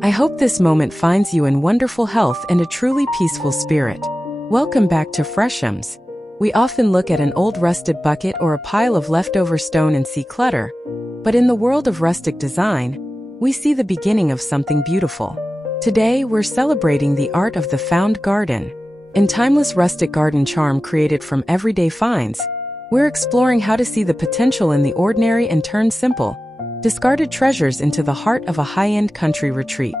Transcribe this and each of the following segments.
I hope this moment finds you in wonderful health and a truly peaceful spirit. Welcome back to Freshomz. We often look at an old rusted bucket or a pile of leftover stone and see clutter, but in the world of rustic design, we see the beginning of something beautiful. Today, we're celebrating the art of the found garden. In timeless rustic garden charm created from everyday finds, we're exploring how to see the potential in the ordinary and turn simple, discarded treasures into the heart of a high-end country retreat.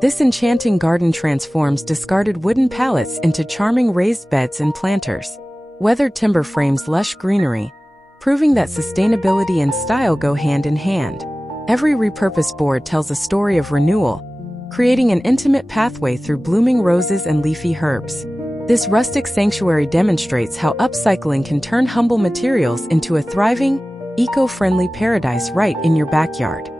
This enchanting garden transforms discarded wooden pallets into charming raised beds and planters. Weathered timber frames lush greenery, proving that sustainability and style go hand in hand. Every repurposed board tells a story of renewal, creating an intimate pathway through blooming roses and leafy herbs. This rustic sanctuary demonstrates how upcycling can turn humble materials into a thriving, eco-friendly paradise right in your backyard.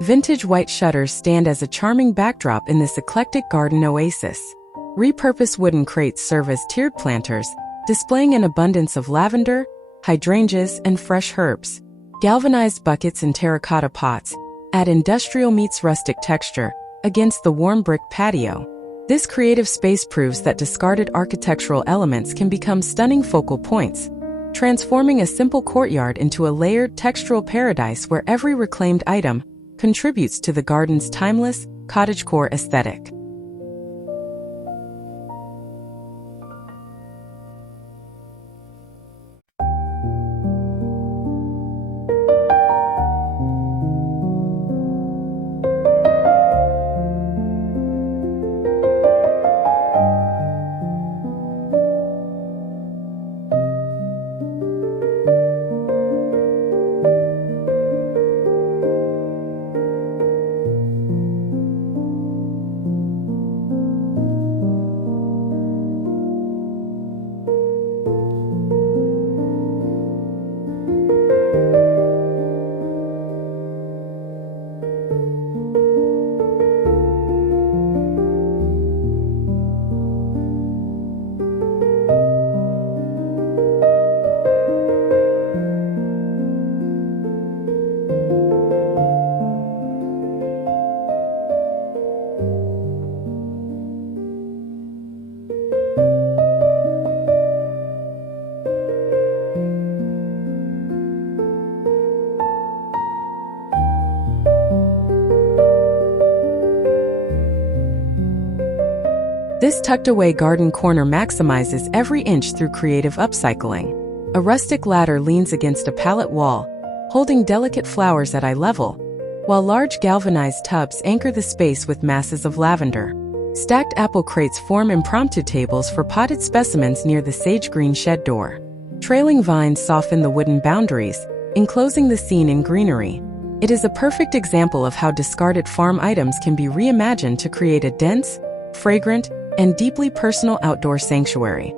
Vintage white shutters stand as a charming backdrop in this eclectic garden oasis. Repurposed wooden crates serve as tiered planters, displaying an abundance of lavender, hydrangeas, and fresh herbs. Galvanized buckets and terracotta pots add industrial meets rustic texture against the warm brick patio. This creative space proves that discarded architectural elements can become stunning focal points, transforming a simple courtyard into a layered textural paradise where every reclaimed item contributes to the garden's timeless, cottagecore aesthetic. This tucked-away garden corner maximizes every inch through creative upcycling. A rustic ladder leans against a pallet wall, holding delicate flowers at eye level, while large galvanized tubs anchor the space with masses of lavender. Stacked apple crates form impromptu tables for potted specimens near the sage-green shed door. Trailing vines soften the wooden boundaries, enclosing the scene in greenery. It is a perfect example of how discarded farm items can be reimagined to create a dense, fragrant, and deeply personal outdoor sanctuary.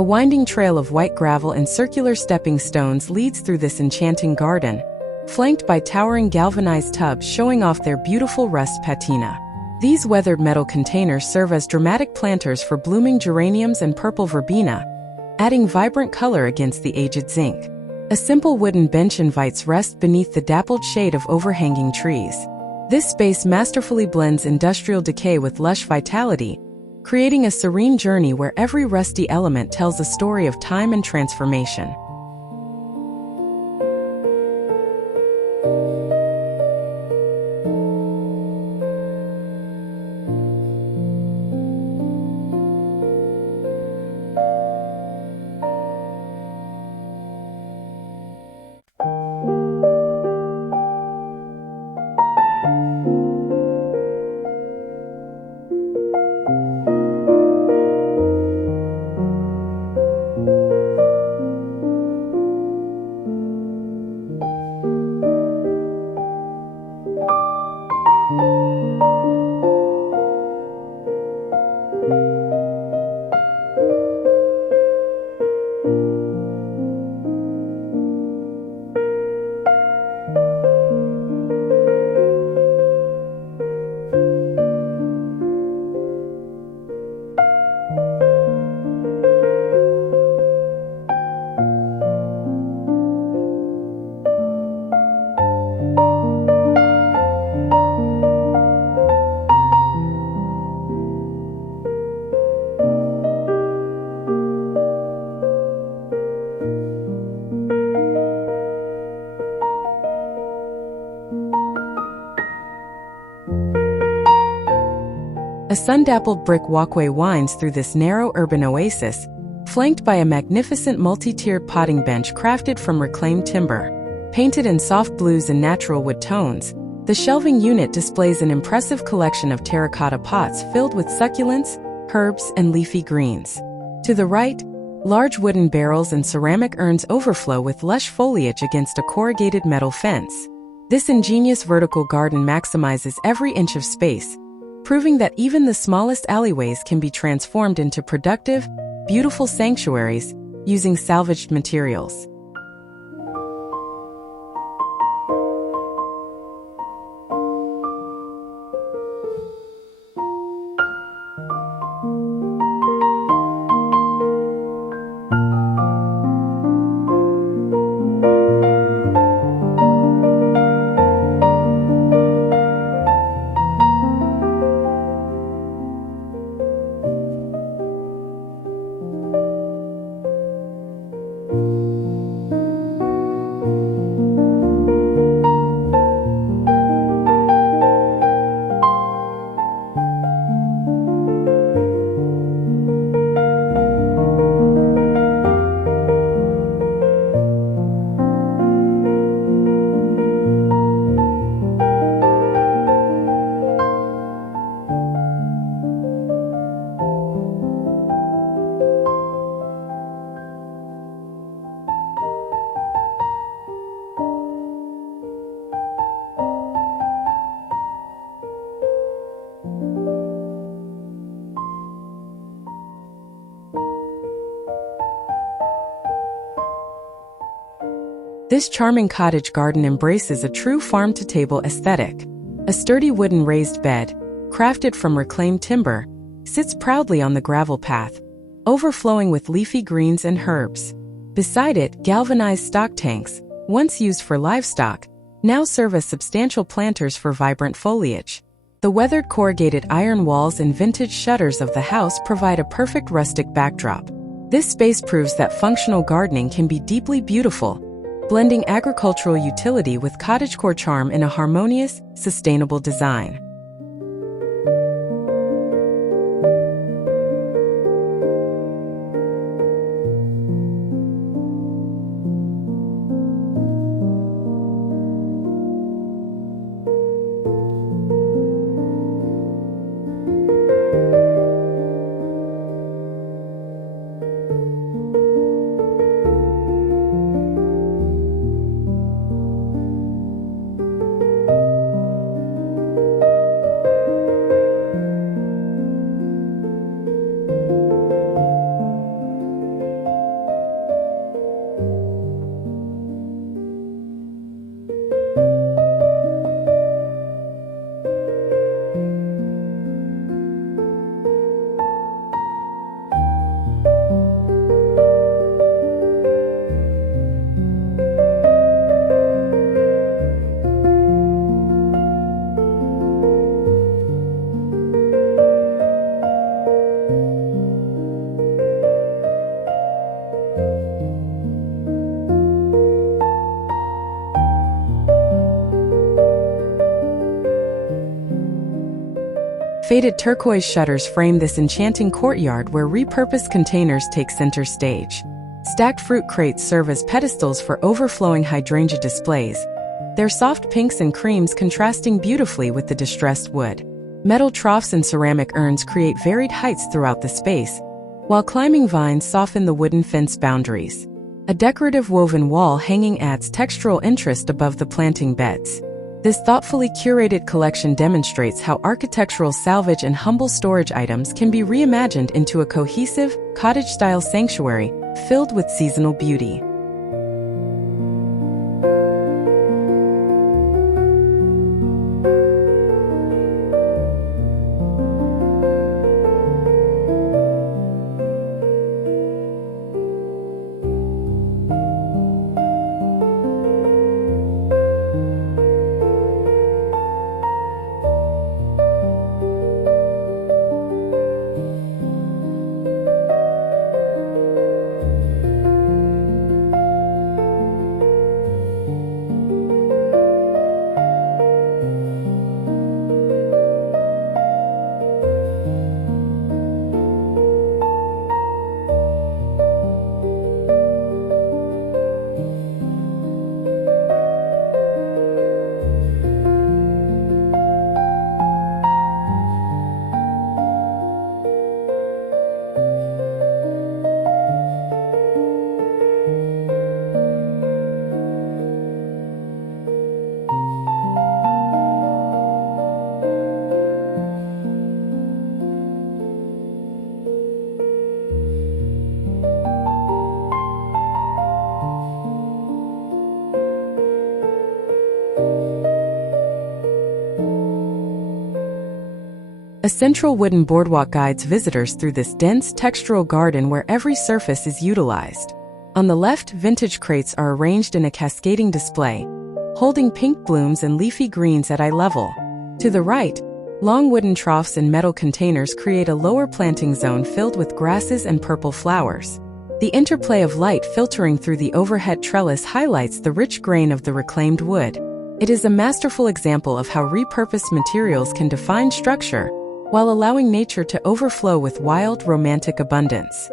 A winding trail of white gravel and circular stepping stones leads through this enchanting garden, flanked by towering galvanized tubs showing off their beautiful rust patina. These weathered metal containers serve as dramatic planters for blooming geraniums and purple verbena, adding vibrant color against the aged zinc. A simple wooden bench invites rest beneath the dappled shade of overhanging trees. This space masterfully blends industrial decay with lush vitality, creating a serene journey where every rusty element tells a story of time and transformation. A sun-dappled brick walkway winds through this narrow urban oasis, flanked by a magnificent multi-tiered potting bench crafted from reclaimed timber. Painted in soft blues and natural wood tones, the shelving unit displays an impressive collection of terracotta pots filled with succulents, herbs, and leafy greens. To the right, large wooden barrels and ceramic urns overflow with lush foliage against a corrugated metal fence. This ingenious vertical garden maximizes every inch of space, proving that even the smallest alleyways can be transformed into productive, beautiful sanctuaries using salvaged materials. This charming cottage garden embraces a true farm-to-table aesthetic. A sturdy wooden raised bed, crafted from reclaimed timber, sits proudly on the gravel path, overflowing with leafy greens and herbs. Beside it, galvanized stock tanks, once used for livestock, now serve as substantial planters for vibrant foliage. The weathered corrugated iron walls and vintage shutters of the house provide a perfect rustic backdrop. This space proves that functional gardening can be deeply beautiful, blending agricultural utility with cottagecore charm in a harmonious, sustainable design. Faded turquoise shutters frame this enchanting courtyard where repurposed containers take center stage. Stacked fruit crates serve as pedestals for overflowing hydrangea displays, their soft pinks and creams contrasting beautifully with the distressed wood. Metal troughs and ceramic urns create varied heights throughout the space, while climbing vines soften the wooden fence boundaries. A decorative woven wall hanging adds textural interest above the planting beds. This thoughtfully curated collection demonstrates how architectural salvage and humble storage items can be reimagined into a cohesive, cottage-style sanctuary filled with seasonal beauty. A central wooden boardwalk guides visitors through this dense, textural garden where every surface is utilized. On the left, vintage crates are arranged in a cascading display, holding pink blooms and leafy greens at eye level. To the right, long wooden troughs and metal containers create a lower planting zone filled with grasses and purple flowers. The interplay of light filtering through the overhead trellis highlights the rich grain of the reclaimed wood. It is a masterful example of how repurposed materials can define structure, while allowing nature to overflow with wild, romantic abundance.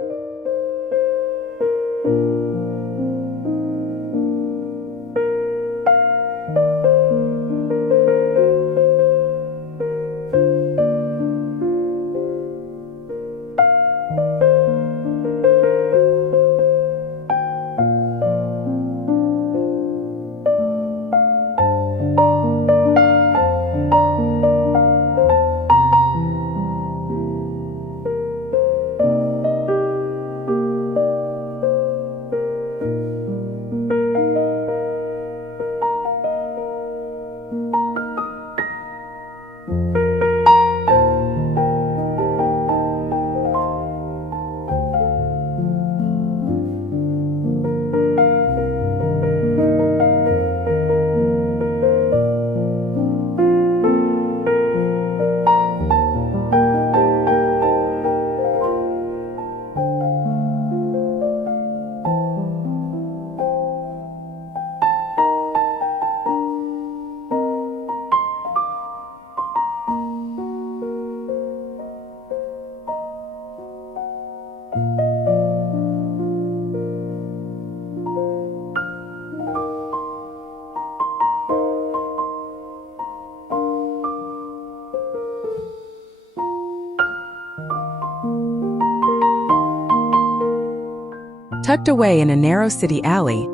Tucked away in a narrow city alley,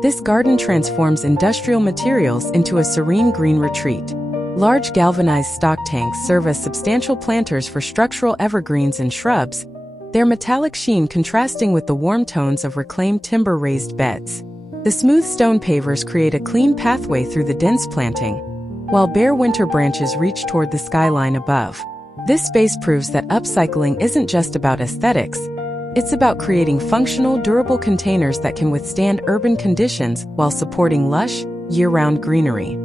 this garden transforms industrial materials into a serene green retreat. Large galvanized stock tanks serve as substantial planters for structural evergreens and shrubs, their metallic sheen contrasting with the warm tones of reclaimed timber raised beds. The smooth stone pavers create a clean pathway through the dense planting, while bare winter branches reach toward the skyline above. This space proves that upcycling isn't just about aesthetics. It's about creating functional, durable containers that can withstand urban conditions while supporting lush, year-round greenery.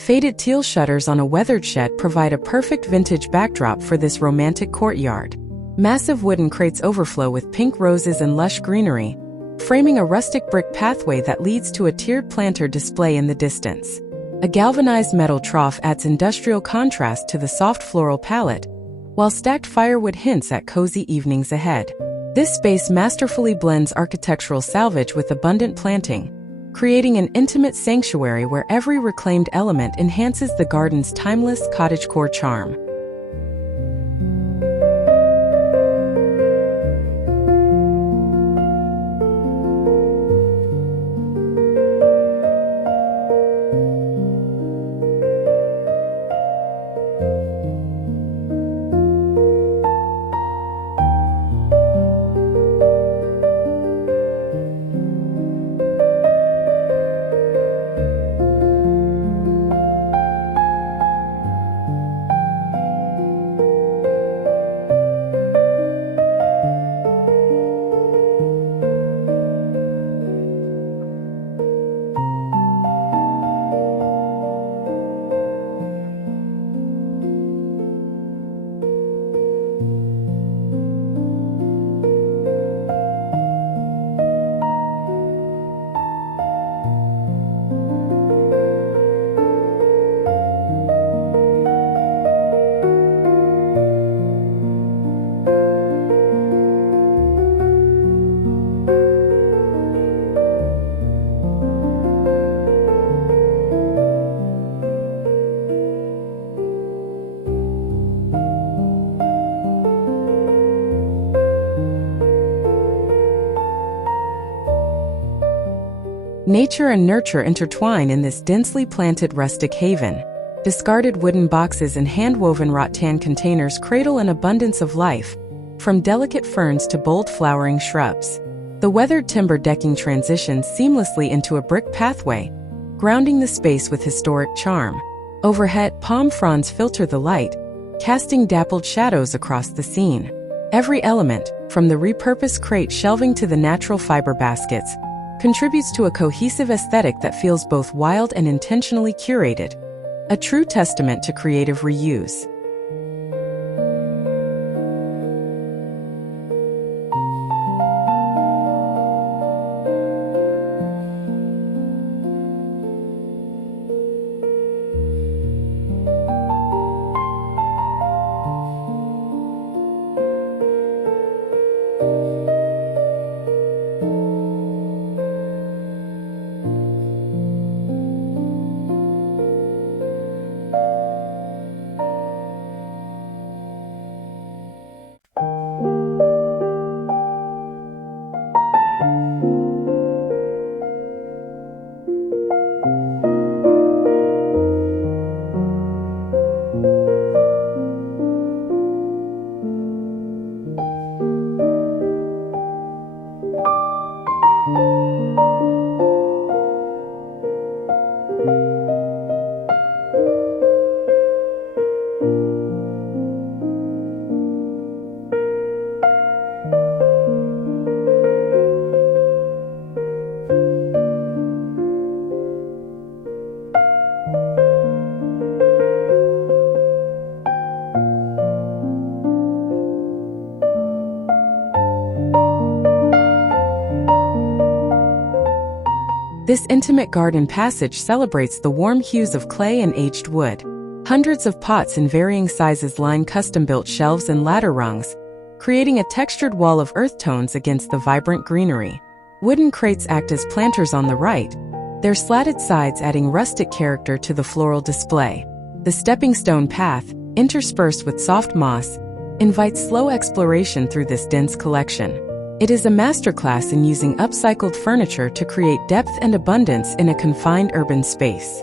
Faded teal shutters on a weathered shed provide a perfect vintage backdrop for this romantic courtyard. Massive wooden crates overflow with pink roses and lush greenery, framing a rustic brick pathway that leads to a tiered planter display in the distance. A galvanized metal trough adds industrial contrast to the soft floral palette, while stacked firewood hints at cozy evenings ahead. This space masterfully blends architectural salvage with abundant planting, creating an intimate sanctuary where every reclaimed element enhances the garden's timeless cottagecore charm. Nature and nurture intertwine in this densely planted rustic haven. Discarded wooden boxes and hand-woven rattan containers cradle an abundance of life, from delicate ferns to bold flowering shrubs. The weathered timber decking transitions seamlessly into a brick pathway, grounding the space with historic charm. Overhead, palm fronds filter the light, casting dappled shadows across the scene. Every element, from the repurposed crate shelving to the natural fiber baskets, contributes to a cohesive aesthetic that feels both wild and intentionally curated, a true testament to creative reuse. This intimate garden passage celebrates the warm hues of clay and aged wood. Hundreds of pots in varying sizes line custom-built shelves and ladder rungs, creating a textured wall of earth tones against the vibrant greenery. Wooden crates act as planters on the right, their slatted sides adding rustic character to the floral display. The stepping stone path, interspersed with soft moss, invites slow exploration through this dense collection. It is a masterclass in using upcycled furniture to create depth and abundance in a confined urban space.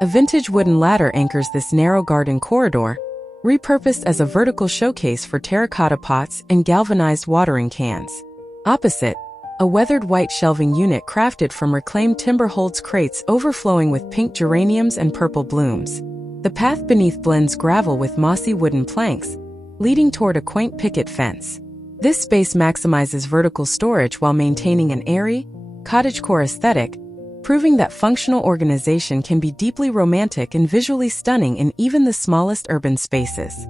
A vintage wooden ladder anchors this narrow garden corridor, repurposed as a vertical showcase for terracotta pots and galvanized watering cans. Opposite, a weathered white shelving unit crafted from reclaimed timber holds crates overflowing with pink geraniums and purple blooms. The path beneath blends gravel with mossy wooden planks, leading toward a quaint picket fence. This space maximizes vertical storage while maintaining an airy, cottagecore aesthetic, proving that functional organization can be deeply romantic and visually stunning in even the smallest urban spaces.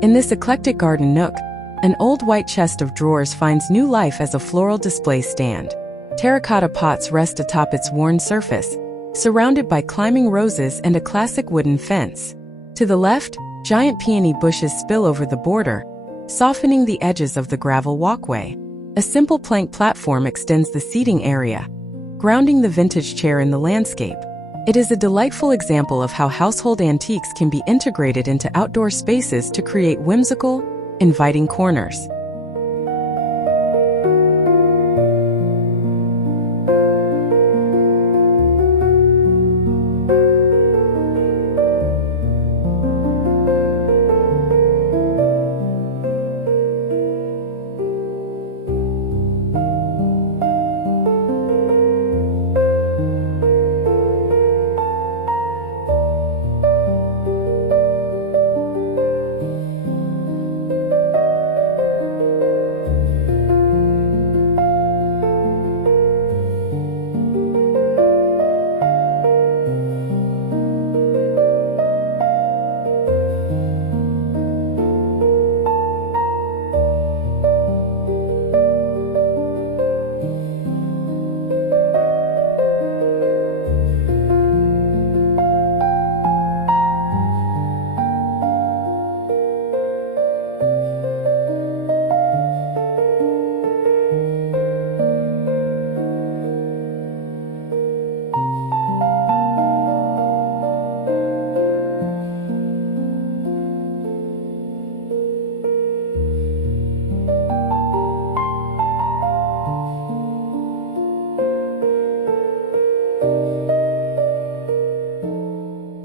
In this eclectic garden nook, an old white chest of drawers finds new life as a floral display stand. Terracotta pots rest atop its worn surface, surrounded by climbing roses and a classic wooden fence. To the left, giant peony bushes spill over the border, softening the edges of the gravel walkway. A simple plank platform extends the seating area, grounding the vintage chair in the landscape. It is a delightful example of how household antiques can be integrated into outdoor spaces to create whimsical, inviting corners.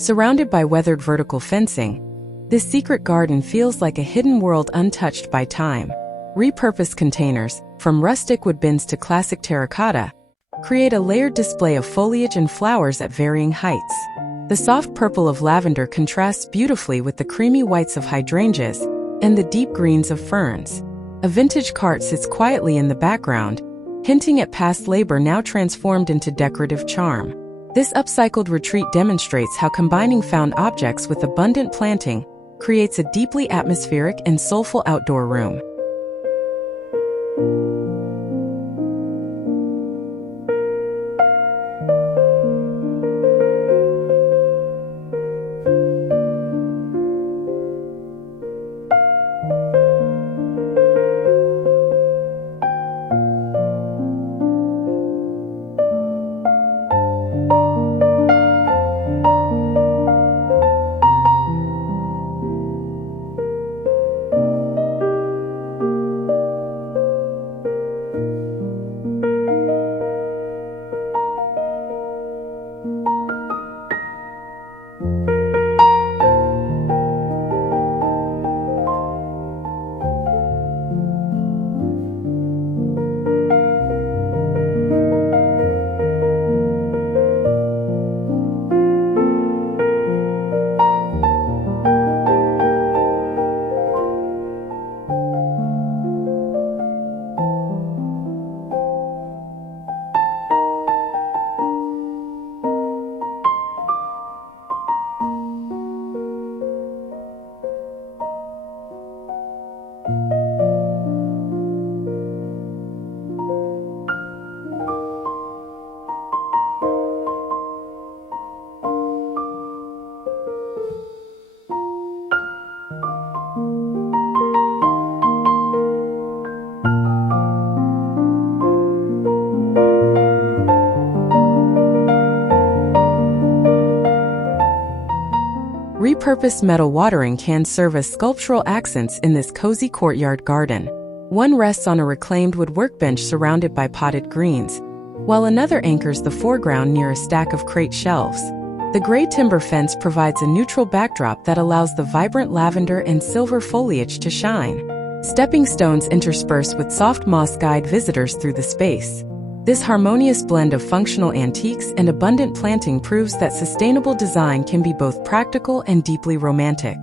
Surrounded by weathered vertical fencing, this secret garden feels like a hidden world untouched by time. Repurposed containers, from rustic wood bins to classic terracotta, create a layered display of foliage and flowers at varying heights. The soft purple of lavender contrasts beautifully with the creamy whites of hydrangeas and the deep greens of ferns. A vintage cart sits quietly in the background, hinting at past labor now transformed into decorative charm. This upcycled retreat demonstrates how combining found objects with abundant planting creates a deeply atmospheric and soulful outdoor room. Repurposed metal watering cans serve as sculptural accents in this cozy courtyard garden. One rests on a reclaimed wood workbench surrounded by potted greens, while another anchors the foreground near a stack of crate shelves. The gray timber fence provides a neutral backdrop that allows the vibrant lavender and silver foliage to shine. Stepping stones interspersed with soft moss guide visitors through the space. This harmonious blend of functional antiques and abundant planting proves that sustainable design can be both practical and deeply romantic.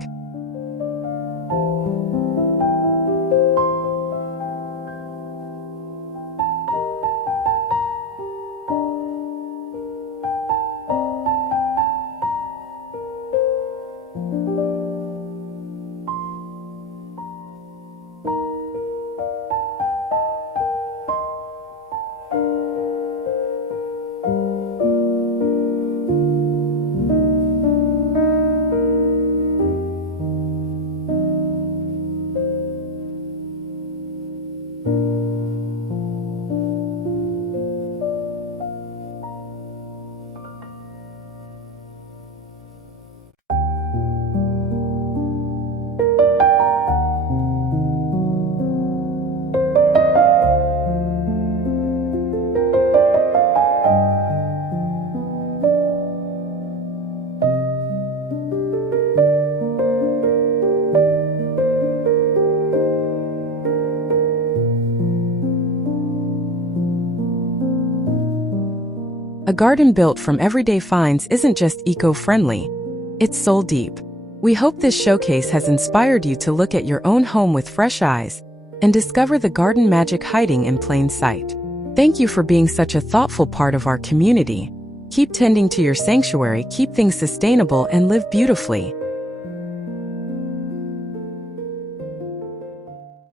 A garden built from everyday finds isn't just eco-friendly, it's soul-deep. We hope this showcase has inspired you to look at your own home with fresh eyes and discover the garden magic hiding in plain sight. Thank you for being such a thoughtful part of our community. Keep tending to your sanctuary, keep things sustainable, and live beautifully.